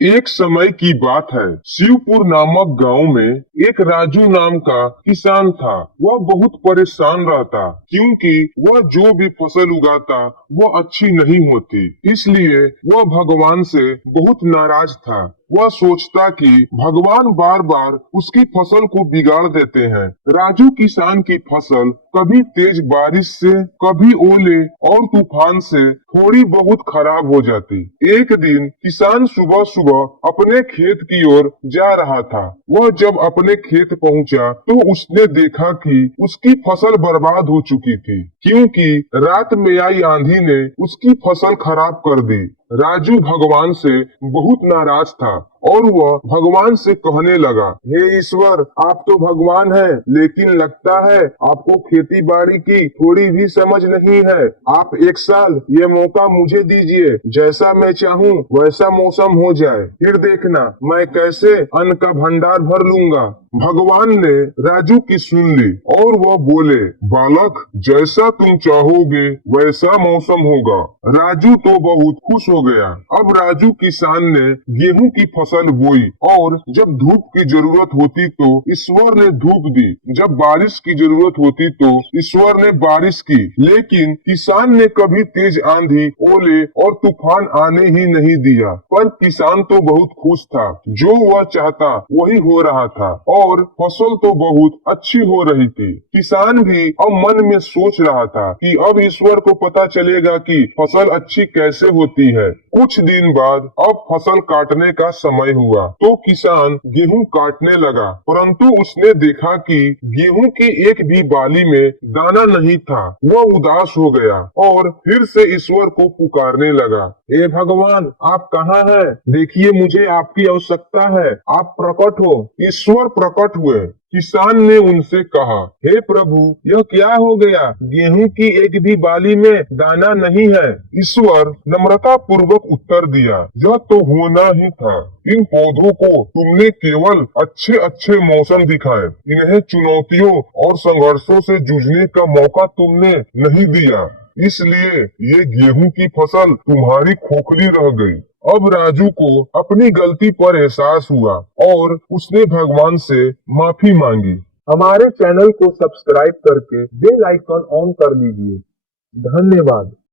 एक समय की बात है। शिवपुर नामक गांव में एक राजू नाम का किसान था। वह बहुत परेशान रहता क्योंकि वह जो भी फसल उगाता वह अच्छी नहीं होती। इसलिए वह भगवान से बहुत नाराज था। वह सोचता कि भगवान बार बार उसकी फसल को बिगाड़ देते हैं। राजू किसान की फसल कभी तेज बारिश से, कभी ओले और तूफान से थोड़ी बहुत खराब हो जाती। एक दिन किसान सुबह सुबह अपने खेत की ओर जा रहा था। वह जब अपने खेत पहुंचा तो उसने देखा कि उसकी फसल बर्बाद हो चुकी थी क्योंकि रात में आई आंधी ने उसकी फसल खराब कर दी। राजू भगवान से बहुत नाराज था और वह भगवान से कहने लगा, हे ईश्वर, आप तो भगवान हैं, लेकिन लगता है आपको खेती बाड़ी की थोड़ी भी समझ नहीं है। आप एक साल ये मौका मुझे दीजिए, जैसा मैं चाहूँ वैसा मौसम हो जाए, फिर देखना मैं कैसे अन्न का भंडार भर लूंगा। भगवान ने राजू की सुन ली और वह बोले, बालक, जैसा तुम चाहोगे वैसा मौसम होगा। राजू तो बहुत खुश हो गया। अब राजू किसान ने गेहूं की फसल बोई और जब धूप की जरूरत होती तो ईश्वर ने धूप दी, जब बारिश की जरूरत होती तो ईश्वर ने बारिश की। लेकिन किसान ने कभी तेज आंधी, ओले और तूफान आने ही नहीं दिया। पर किसान तो बहुत खुश था। जो वह चाहता वही हो रहा था और फसल तो बहुत अच्छी हो रही थी। किसान भी अब मन में सोच रहा था कि अब ईश्वर को पता चलेगा कि फसल अच्छी कैसे होती है। कुछ दिन बाद अब फसल काटने का समय हुआ तो किसान गेहूं काटने लगा, परंतु उसने देखा कि गेहूं की एक भी बाली में दाना नहीं था। वह उदास हो गया और फिर से ईश्वर को पुकारने लगा, हे भगवान, आप कहाँ हैं? देखिए, मुझे आपकी आवश्यकता है, आप प्रकट हो। ईश्वर प्रकट हुए। किसान ने उनसे कहा, हे प्रभु, यह क्या हो गया? गेहूं की एक भी बाली में दाना नहीं है। ईश्वर नम्रता पूर्वक उत्तर दिया, यह तो होना ही था। इन पौधों को तुमने केवल अच्छे अच्छे मौसम दिखाए, इन्हें चुनौतियों और संघर्षों से जूझने का मौका तुमने नहीं दिया, इसलिए ये गेहूं की फसल तुम्हारी खोखली रह गई। अब राजू को अपनी गलती पर एहसास हुआ और उसने भगवान से माफी मांगी। हमारे चैनल को सब्सक्राइब करके बेल आइकन ऑन कर लीजिए। धन्यवाद।